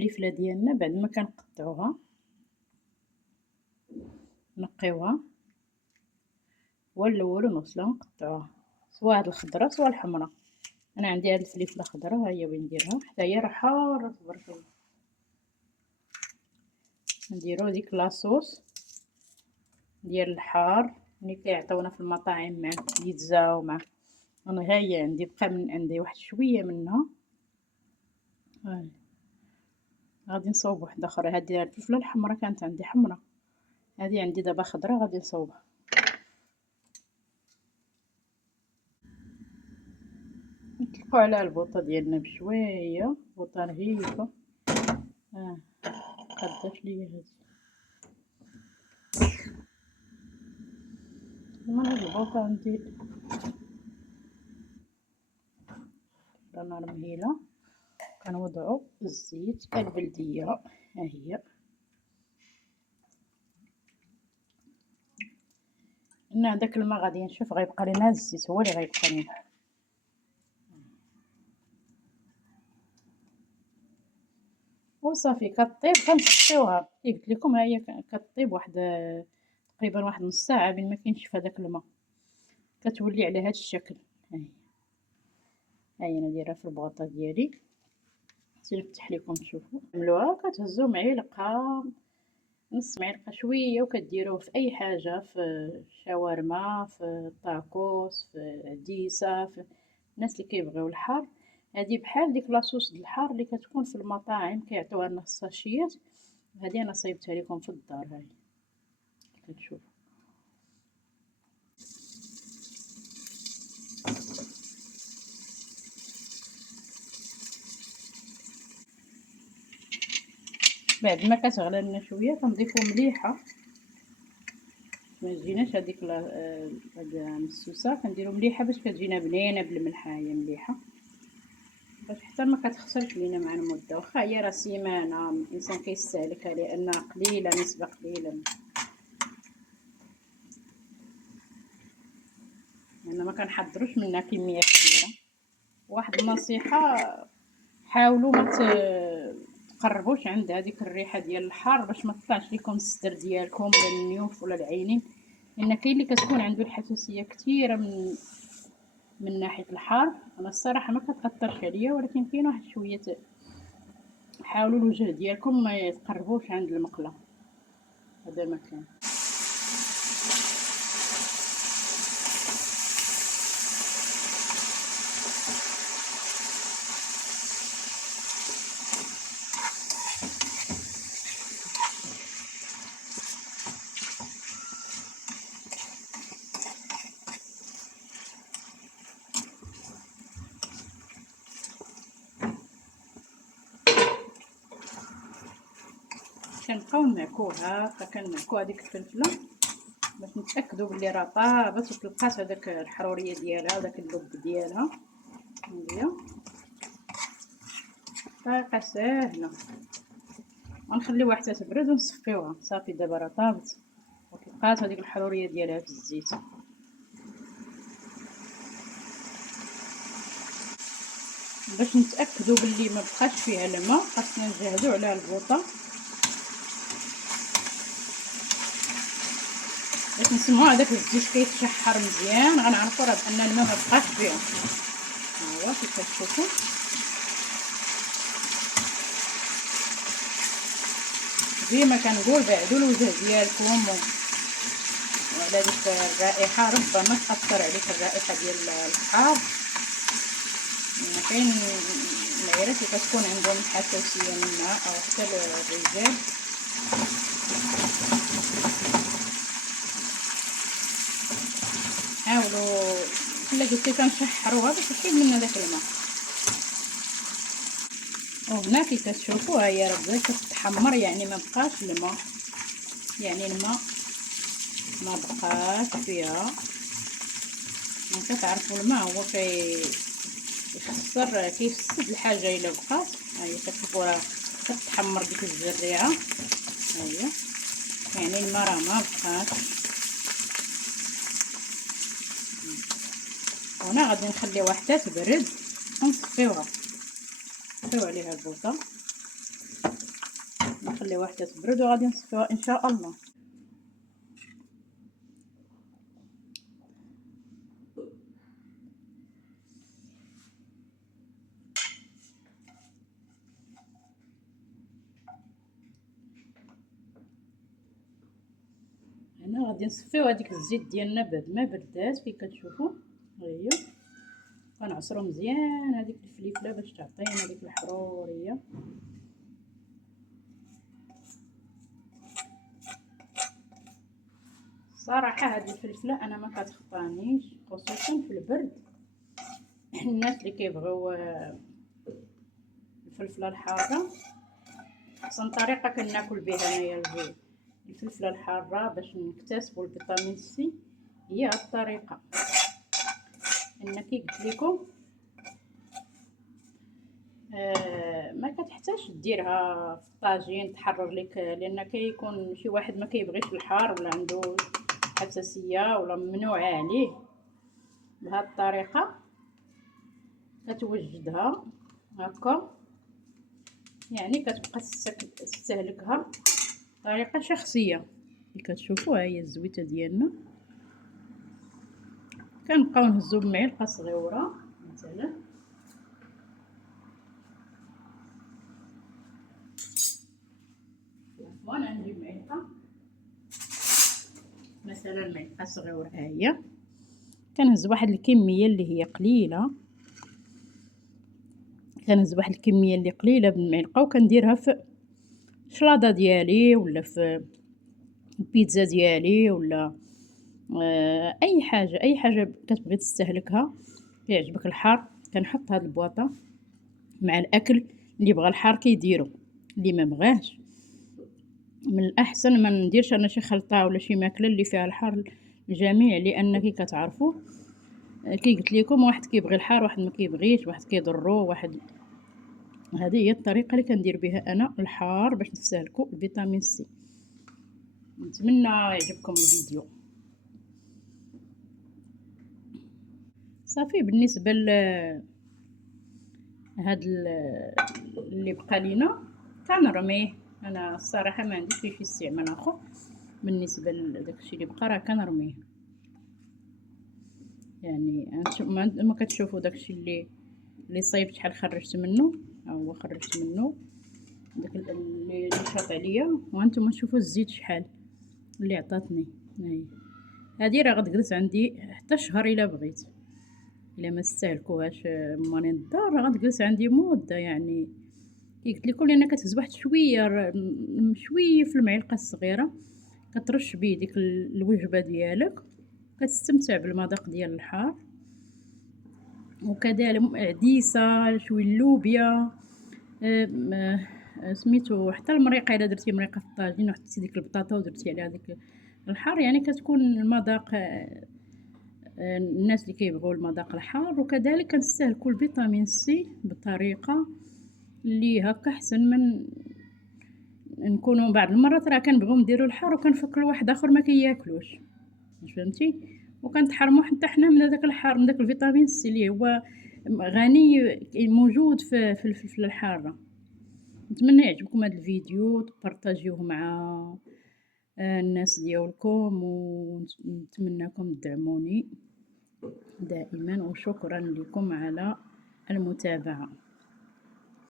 الفليفله ديالنا بعد ما كنقطعوها نقيوها، هو الاول ونوصلوها نقطعوها سواء هاد الخضره سواء الحمراء. انا عندي هاد الفليفله خضراء، ها هي بغيت نديرها حتى هي راه حاره تبارك الله. نديرو ديك لاصوص ديال الحار اللي كيعطيونا في المطاعم مع البيتزا ومع، انا ها هي عندي بقى من عندي واحد شويه منها. غادي نصوب واحده اخرى. هذه الفلفله الحمراء كانت عندي حمراء، هذه عندي دابا خضراء غادي نصوبها. نطلقوا على البوطه ديالنا بشويه، بوطه رهيفه. قداش ليا هذه المره البوطه عندي على نار مهيله. كنوضعوا الزيت البلديه، ها هي ان هذاك الماء غادي ينشف، غيبقى لينا الزيت هو اللي غيبقى لينا. وصافي كطيب كنصفيوها كي قلت لكم. ها هي كطيب واحد تقريبا واحد نص ساعه بين ما كينشف هذاك الماء، كتولي على هذا الشكل. ها هي انا دايره في البواطه ديالي، نفتح لكم تشوفوا. عملوها كتهزوا معلقه، نص معلقه شويه، وكديروه في اي حاجه، في الشاورما، في الطاكوس، في الديسه، في الناس اللي كيبغيو الحار. هذه بحال ديك لاصوص د الحار اللي كتكون في المطاعم كيعطيوها لنا الساشيات. هذه انا صايبتها لكم في الدار، هاي كتشوفوا. بعد ما كتغلى لنا شويه كنضيفوا مليحه، ما تجيناش هذيك هاد المسوسه، كنديروا مليحه باش كتجينا بنينه بالملحه. هي مليحه باش حتى ما كتخسرش لينا مع المده، واخا هي راه سيمانه الانسان كيستهلكها لانها قليله، نسبه قليله. انا ما كنحضروش منها كميه كبيره. واحد النصيحه، حاولوا ما تقربوش عند هذيك الريحه ديال الحار باش ما تطلعش لكم الصدر ديالكم ولا النيوف ولا العينين، لان كاين اللي كتكون عنده الحساسيه كثيره من ناحيه الحار. انا الصراحه ما كتاثرش عليا، ولكن كاين واحد شويه. حاولوا الوجه ديالكم ما يتقربوش عند المقله، هذا ما كان. كنبقاو نعكوه هكا، كنعكو هذيك الفلفله باش نتاكدوا بلي راه طابت وطلقات هذاك الحروريه ديالها وداك اللب ديالها. هي طريقه ساهله، ونخليوها حتى تبرد ونصفيوها. صافي دابا راه طابت وطلقات هذيك الحروريه ديالها في الزيت. باش نتاكدوا بلي ما بقاش فيها الماء خاصنا نجهزوا على البوطه باش نسمعوا هذاك الزيت كيتشحر مزيان، غنعرفوا راه بان الماء ما بقاش فيها. ها هو كيف كتشوفوا. ديما كنقول بعدوا الوجه ديالكم وعلى ديك الرائحه، ربما تاثر عليك الرائحه ديال الحار. كاين العيالات اللي كتكون عندهم حساسيه منها او حتى الرجال. حاولوا كلا قلتي كنشحروها باش تحيد منها داك الماء. وهنا كي كتشوفوا هي راه بدات كتحمر، يعني ما بقاش الماء، يعني الماء ما بقاش فيها. كتعرفوا الماء هو كيخسر كيفسد الحاجه الا بقات. ها هي كتشوفوا راه كتحمر ديك الزريعه. ها هي يعني الماء راه ما بقاش. هنا غادي نخليوها حتى تبرد ونصفيوها، نصفيو عليها البوطه. نخليوها حتى تبرد وغادي نصفيوها ان شاء الله. هنا غادي نصفيو هذيك الزيت ديالنا بعد ما بردات كي كتشوفوا. هي كنعصرو مزيان هذيك الفليفله باش تعطينا ديك الحروريه. صراحه هذه الفلفله انا ما كتخطانيش خصوصا في البرد. الناس اللي كيبغيو الفلفله الحاره احسن طريقه كناكل بها انايا الفلفله الحاره باش نكتسبوا الفيتامين سي هي هاد الطريقه. ان كي قلت لكم ما كتحتاجش ديرها في الطاجين تحرر لك، لان كيكون شي واحد ما كيبغيش الحار ولا عنده حساسيه ولا ممنوع عليه. بهذه الطريقه كتوجدها هكا، يعني كتبقى تستهلكها بطريقه شخصيه. اللي كتشوفوا هي الزويته ديالنا كنبقاو نهزو بمعلقه صغيره مثلا. وانا نجيب معلقه مثلا، معلقه صغيره ها هي، كنهز واحد الكميه اللي هي قليله، كنهز واحد الكميه اللي قليله بالمعلقه وكنديرها في الشلاضه ديالي ولا في البيتزا ديالي ولا اي حاجه كتبغي تستهلكها كيعجبك الحار. كنحط هاد البواطه مع الاكل. اللي بغى الحار كيديرو، اللي ما بغاش من الاحسن ما نديرش انا شي خلطه ولا شي ماكله اللي فيها الحار الجميع، لان كي كتعرفوا كي قلت لكم واحد كيبغي الحار واحد ما كيبغيش، واحد كيضرو واحد. هذه هي الطريقه اللي كندير بها انا الحار باش نستهلكوا الفيتامين سي. نتمنى يعجبكم الفيديو. صافي بالنسبه هاد اللي بقى لينا كنرميه. انا الصراحه ما عنديش فيه استعمال اخر بالنسبه لداكشي اللي بقى، راه كنرميه. يعني ما كتشوفوا داكشي اللي صايبت شحال خرجت منه، ها هو خرجت منه داك اللي شاط عليا. وانتم تشوفوا الزيت شحال اللي عطاتني. هذه راه غتجلس عندي حتى شهر الا بغيت، الا ما استهلكوهاش ماني الدار راه غتجلس عندي مده. يعني كي قلت لكم لان كتهز واحد شويه شويه في المعلقه الصغيره، كترش بيه ديك الوجبه ديالك، كتستمتع بالمذاق ديال الحار. وكذلك عديسه شويه اللوبيا سميتو، حتى المريقه الا درتي مريقه في الطاجين وحطيتي ديك البطاطا ودرتي عليها ديك الحار، يعني كتكون المذاق الناس اللي كيبغيو المذاق الحار. وكذلك كنستهلكوا الفيتامين سي بطريقه اللي هكا احسن من نكونوا بعض المرات راه كنبغيو نديروا الحار وكنفكروا واحد اخر ما كياكلوش، فهمتي؟ وكنتحرموا حتى حنا من هذاك الحار، من داك الفيتامين سي اللي هو غني موجود في الفلفله الحاره. نتمنى يعجبكم هذا الفيديو، تبارطاجيوه مع الناس ديالكم، ونتمنىكم تدعموني دائما. وشكرا لكم على المتابعه.